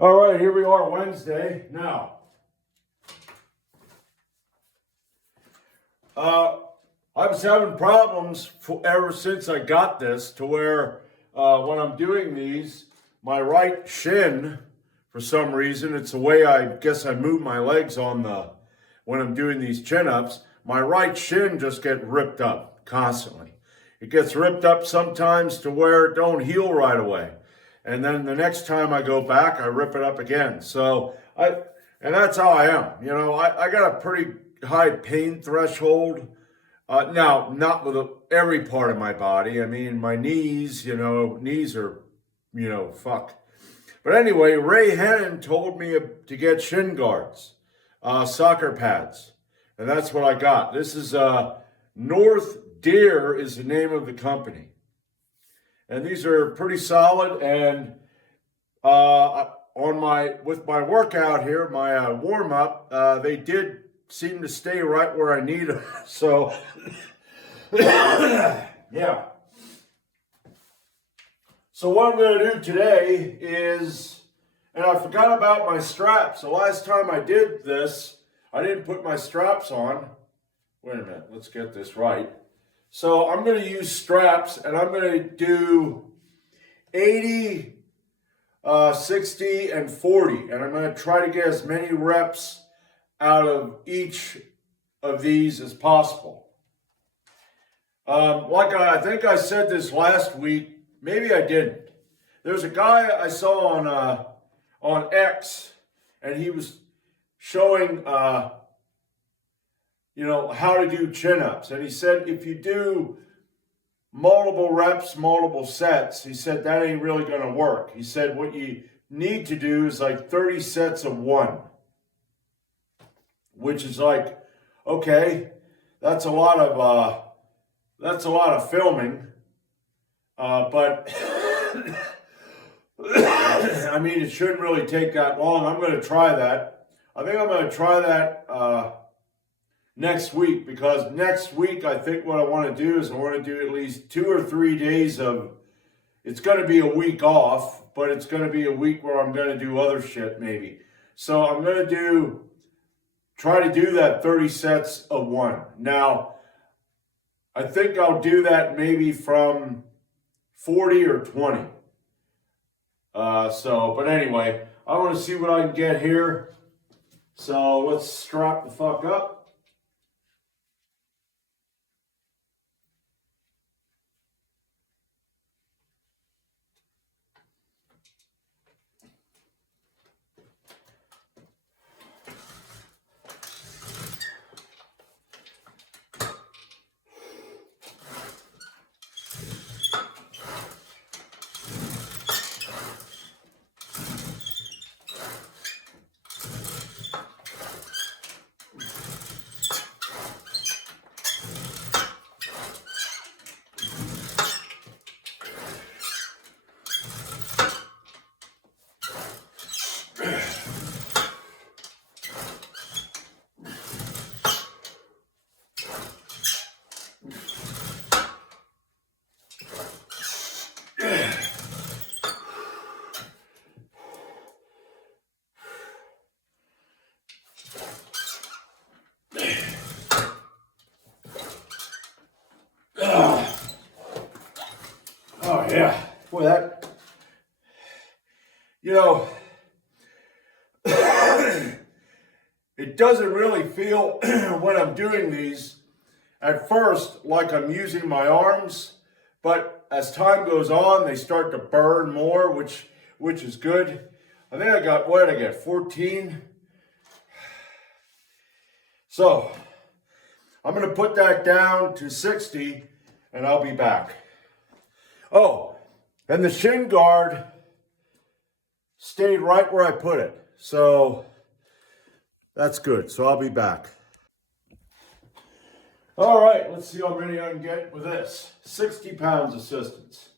All right, here we are Wednesday. Now, I was having problems ever since I got this to where when I'm doing these, my right shin, for some reason, it's the way I guess I move my legs when I'm doing these chin-ups, my right shin just gets ripped up constantly. It gets ripped up sometimes to where it don't heal right away. And then the next time I go back, I rip it up again. And that's how I am. You know, I got a pretty high pain threshold. Now, not with every part of my body. I mean, my knees, knees are, fuck. But anyway, Ray Hennon told me to get shin guards, soccer pads. And that's what I got. This is North Deer is the name of the company. And these are pretty solid. And with my workout here, my warm up, they did seem to stay right where I need them. So, yeah. So what I'm going to do today is, and I forgot about my straps. The last time I did this, I didn't put my straps on. Wait a minute, let's get this right. So I'm going to use straps, and I'm going to do 80, 60, and 40. And I'm going to try to get as many reps out of each of these as possible. I think I said this last week, maybe I didn't. There's a guy I saw on X, and he was showing how to do chin-ups. And he said if you do multiple reps, multiple sets, he said that ain't really going to work. He said what you need to do is like 30 sets of one, which is like, okay, that's a lot of filming, but I mean, it shouldn't really take that long. I'm going to try that. I think I'm going to try that next week, because next week I think what I want to do is I want to do at least 2 or 3 days of, it's going to be a week off, but it's going to be a week where I'm going to do other shit maybe. So I'm going to try to do that 30 sets of one. Now, I think I'll do that maybe from 40 or 20. But anyway, I want to see what I can get here. So let's strap the fuck up. Oh yeah, boy, that, it doesn't really feel when I'm doing these at first like I'm using my arms, but as time goes on, they start to burn more, which is good. I think I got, what did I get, 14? So I'm going to put that down to 60, and I'll be back. Oh, and the shin guard stayed right where I put it. So that's good. So I'll be back. All right, let's see how many I can get with this. 60 pounds assistance.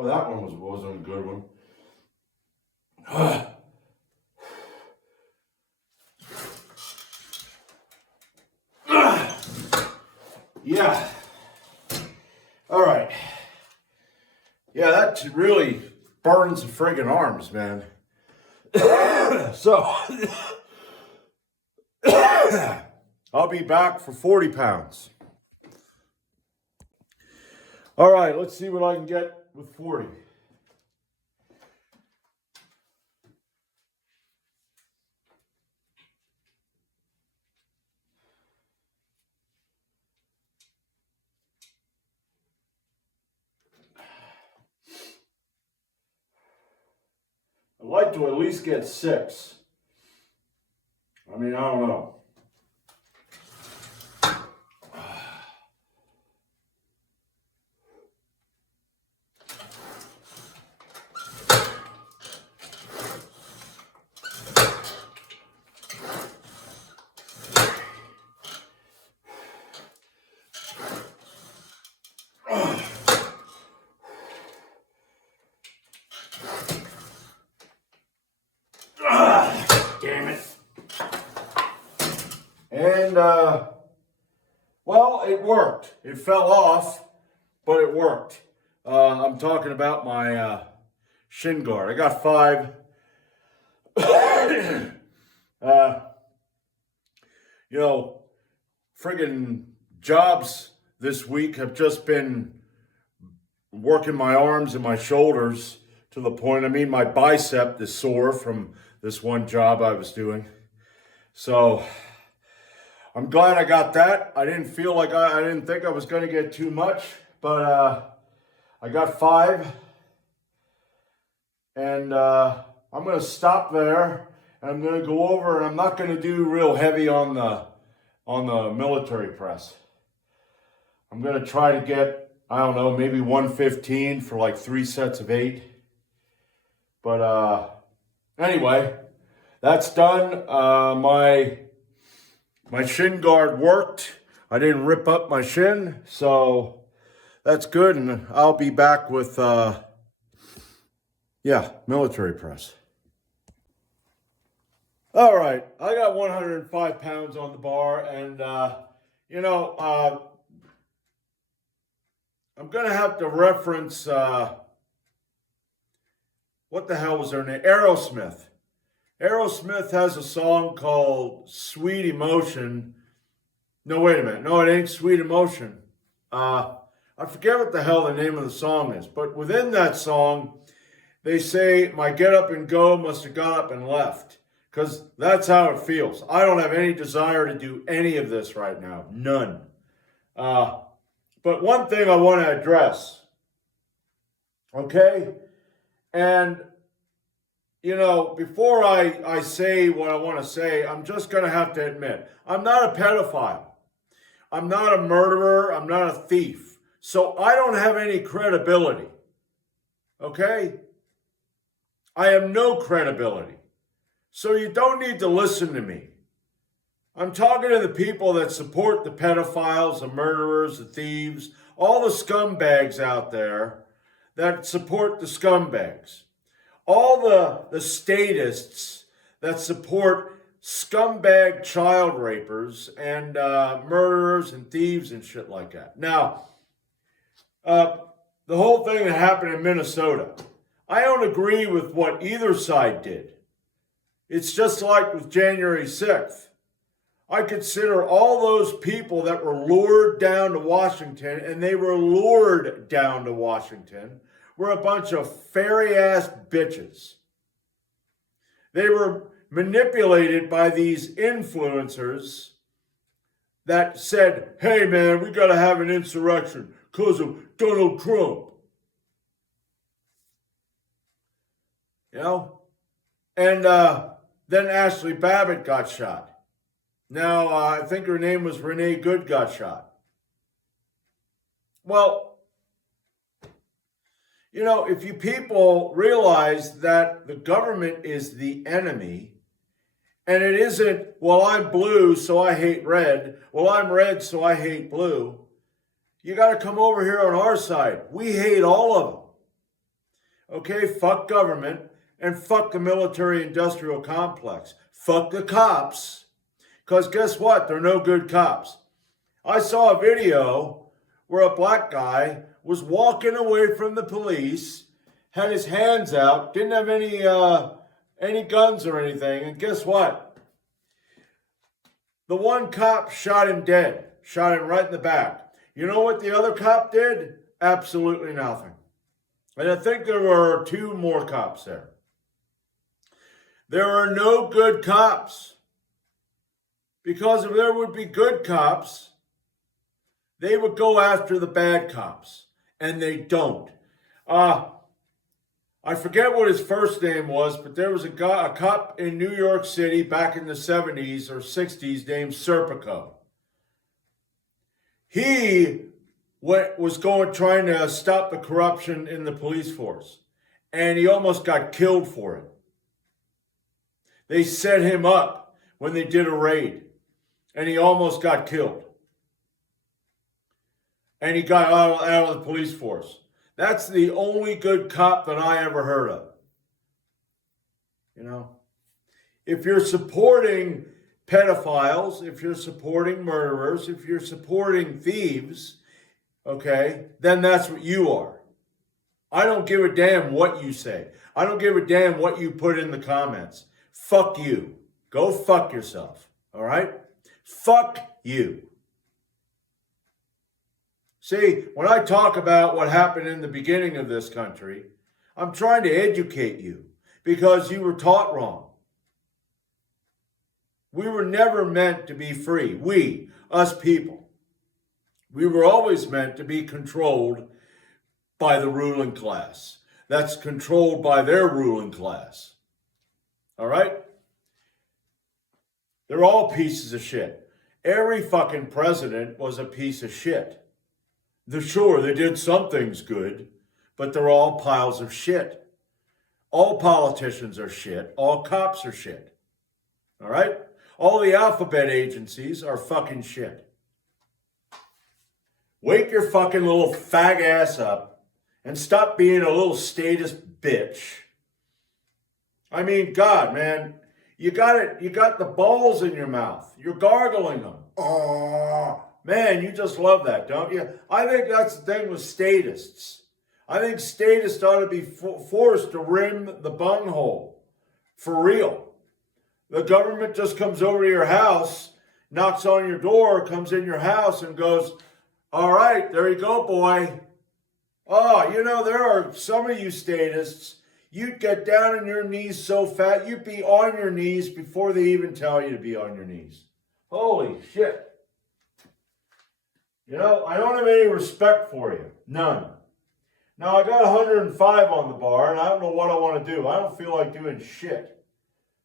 Oh, that one wasn't a good one. Yeah. All right. Yeah, that really burns the friggin' arms, man. So, I'll be back for 40 pounds. All right, let's see what I can get with 40. I'd like to at least get 6. I mean, I don't know. Damn it. And, well, it worked. It fell off, but it worked. I'm talking about my shin guard. I got 5. You know, friggin' jobs this week have just been working my arms and my shoulders to the point, I mean, my bicep is sore from this one job I was doing. So I'm glad I got that. I didn't feel like I didn't think I was going to get too much, but I got 5. And I'm going to stop there. And I'm going to go over, and I'm not going to do real heavy on the military press. I'm going to try to get, I don't know, maybe 115 for like 3 sets of 8. But anyway, that's done. My shin guard worked. I didn't rip up my shin, so that's good. And I'll be back with, military press. All right, I got 105 pounds on the bar, and, I'm going to have to reference, what the hell was their name? Aerosmith. Aerosmith has a song called Sweet Emotion. No, wait a minute. No, it ain't Sweet Emotion. I forget what the hell the name of the song is, but within that song, they say, my get up and go must have got up and left. Because that's how it feels. I don't have any desire to do any of this right now. None. But one thing I want to address. Okay? And, before I say what I want to say, I'm just going to have to admit, I'm not a pedophile. I'm not a murderer. I'm not a thief. So I don't have any credibility. Okay? I have no credibility. So you don't need to listen to me. I'm talking to the people that support the pedophiles, the murderers, the thieves, all the scumbags out there that support the scumbags. All the statists that support scumbag child rapers and murderers and thieves and shit like that. Now, the whole thing that happened in Minnesota, I don't agree with what either side did. It's just like with January 6th. I consider all those people that were lured down to Washington, and they were lured down to Washington, were a bunch of fairy-ass bitches. They were manipulated by these influencers that said, hey man, we got to have an insurrection because of Donald Trump. And then Ashley Babbitt got shot. Now, I think her name was Renee Good got shot. Well, if you people realize that the government is the enemy, and it isn't, well, I'm blue, so I hate red. Well, I'm red, so I hate blue. You got to come over here on our side. We hate all of them. Okay, fuck government and fuck the military-industrial complex. Fuck the cops. Because guess what? They're no good cops. I saw a video where a black guy was walking away from the police, had his hands out, didn't have any guns or anything, and guess what? The one cop shot him dead, shot him right in the back. You know what the other cop did? Absolutely nothing. And I think there were 2 more cops there. There are no good cops. Because if there would be good cops, they would go after the bad cops. And they don't. I forget what his first name was, but there was a cop in New York City back in the 70s or 60s named Serpico. He was trying to stop the corruption in the police force, and he almost got killed for it. They set him up when they did a raid, and he almost got killed. And he got out of the police force. That's the only good cop that I ever heard of. You know, if you're supporting pedophiles, if you're supporting murderers, if you're supporting thieves, okay, then that's what you are. I don't give a damn what you say. I don't give a damn what you put in the comments. Fuck you. Go fuck yourself. All right? Fuck you. See, when I talk about what happened in the beginning of this country, I'm trying to educate you because you were taught wrong. We were never meant to be free. We, us people. We were always meant to be controlled by the ruling class. That's controlled by their ruling class. All right? They're all pieces of shit. Every fucking president was a piece of shit. Sure, they did some things good, but they're all piles of shit. All politicians are shit. All cops are shit. All right? All the alphabet agencies are fucking shit. Wake your fucking little fag ass up and stop being a little statist bitch. I mean, God, man, you got it. You got the balls in your mouth. You're gargling them. Oh. Man, you just love that, don't you? I think that's the thing with statists. I think statists ought to be forced to rim the bunghole. For real. The government just comes over to your house, knocks on your door, comes in your house and goes, all right, there you go, boy. Oh, you know, there are some of you statists, you'd get down on your knees so fat, you'd be on your knees before they even tell you to be on your knees. Holy shit. You know, I don't have any respect for you. None. Now, I got 105 on the bar, and I don't know what I want to do. I don't feel like doing shit.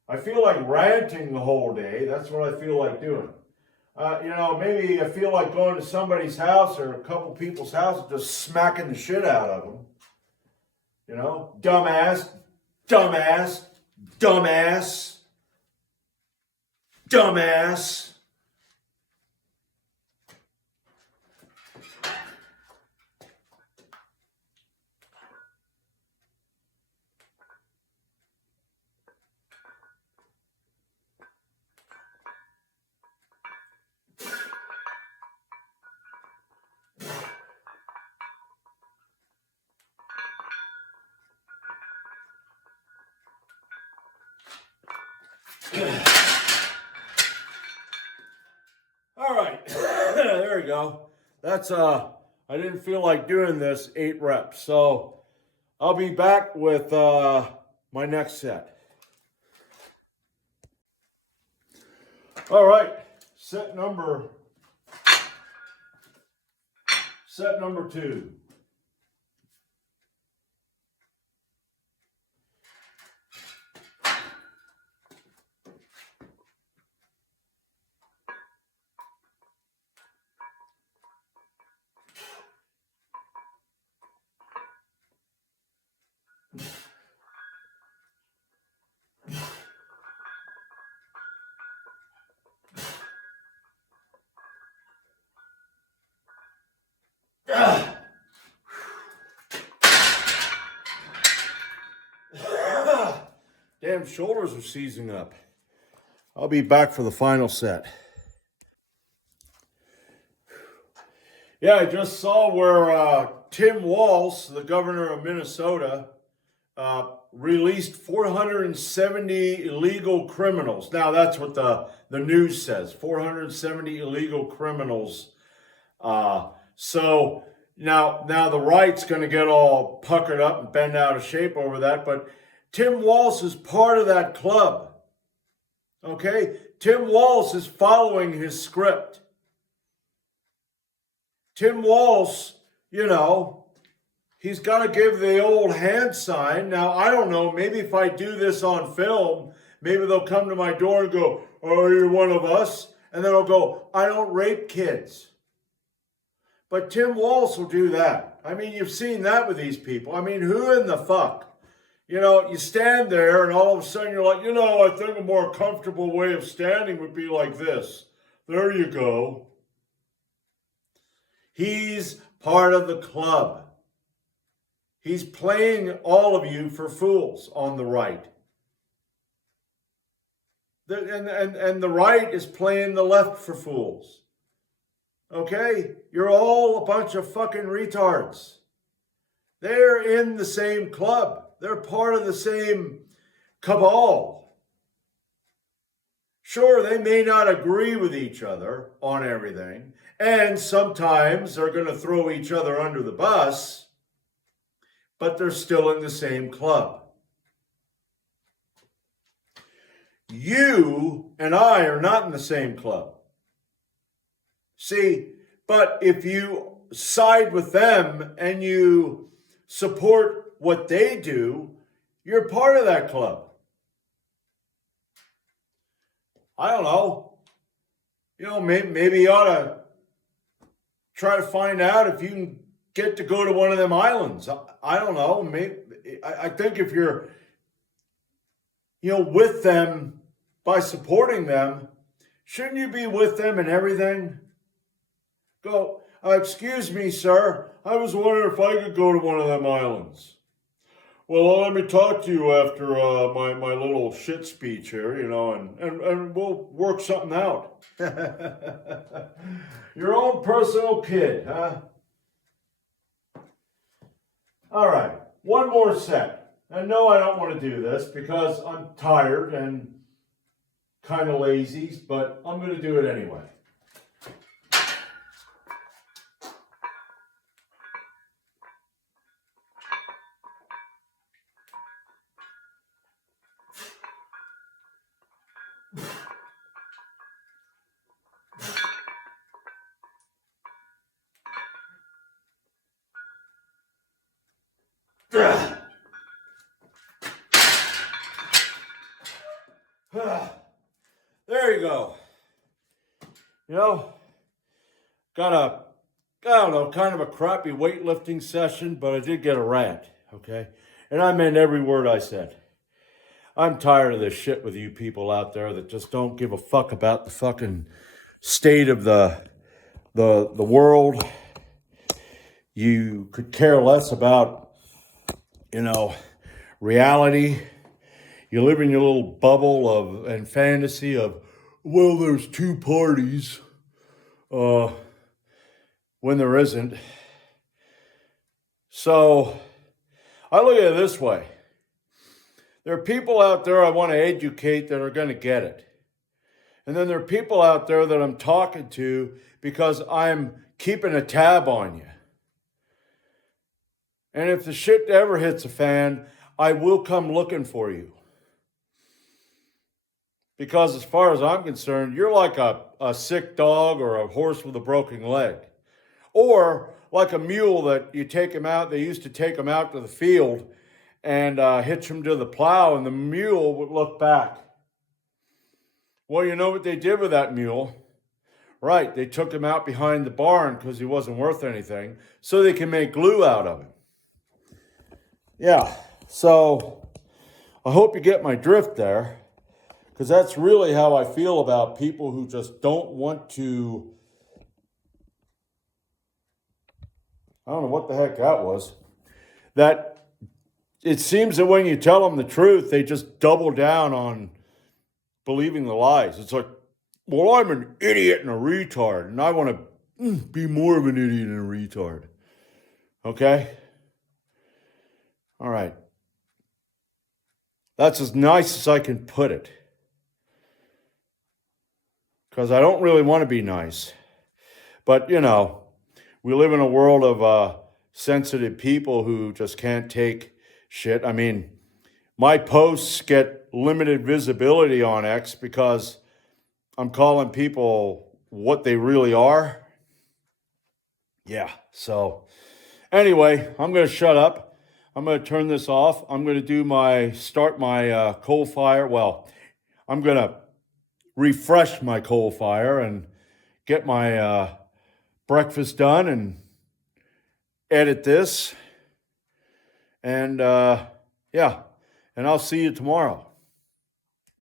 I feel like ranting the whole day. That's what I feel like doing. You know, maybe I feel like going to somebody's house or a couple people's house and just smacking the shit out of them. You know, dumbass, dumbass, dumbass, dumbass. All right, there we go. That's, I didn't feel like doing this 8 reps. So I'll be back with my next set. All right, set number 2. damn shoulders are seizing up. I'll be back for the final set. Yeah, I just saw where Tim Walz, the governor of Minnesota, released 470 illegal criminals. Now, that's what the news says, 470 illegal criminals. So now the right's going to get all puckered up and bent out of shape over that, but Tim Walz is part of that club. Okay? Tim Walz is following his script. Tim Walz, he's got to give the old hand sign. Now, I don't know, maybe if I do this on film, maybe they'll come to my door and go, "Oh, you're one of us?" And then I'll go, "I don't rape kids." But Tim Walz will do that. I mean, you've seen that with these people. I mean, who in the fuck? You stand there and all of a sudden you're like, I think a more comfortable way of standing would be like this. There you go. He's part of the club. He's playing all of you for fools on the right. And the right is playing the left for fools. Okay? You're all a bunch of fucking retards. They're in the same club. They're part of the same cabal. Sure, they may not agree with each other on everything, and sometimes they're going to throw each other under the bus, but they're still in the same club. You and I are not in the same club. See, but if you side with them and you support what they do, you're part of that club. I don't know. Maybe you ought to try to find out if you can get to go to one of them islands. I don't know. I think if you're, with them by supporting them, shouldn't you be with them in everything? Go, "Excuse me, sir. I was wondering if I could go to one of them islands." "Well, let me talk to you after my little shit speech here, and we'll work something out." Your own personal kid, huh? All right, one more set. And no, I don't want to do this because I'm tired and kind of lazy, but I'm going to do it anyway. There you go. Got kind of a crappy weightlifting session, but I did get a rant, okay? And I meant every word I said. I'm tired of this shit with you people out there that just don't give a fuck about the fucking state of the world. You could care less about, reality. You live in your little bubble and fantasy of, well, there's two parties, when there isn't. So I look at it this way. There are people out there I want to educate that are going to get it. And then there are people out there that I'm talking to because I'm keeping a tab on you. And if the shit ever hits a fan, I will come looking for you. Because as far as I'm concerned, you're like a sick dog or a horse with a broken leg. Or like a mule that you take him out, they used to take him out to the field and hitch him to the plow, and the mule would look back. Well, you know what they did with that mule? Right, they took him out behind the barn because he wasn't worth anything, so they can make glue out of him. Yeah, so I hope you get my drift there, because that's really how I feel about people who just don't want to, I don't know what the heck that was, that it seems that when you tell them the truth, they just double down on believing the lies. It's like, well, I'm an idiot and a retard, and I want to be more of an idiot and a retard. Okay? All right. That's as nice as I can put it. Because I don't really want to be nice. But, we live in a world of sensitive people who just can't take shit. I mean, my posts get limited visibility on X because I'm calling people what they really are. Yeah, so anyway, I'm going to shut up. I'm going to turn this off. I'm going to start my coal fire. Well, I'm going to refresh my coal fire and get my breakfast done and edit this. And yeah, and I'll see you tomorrow.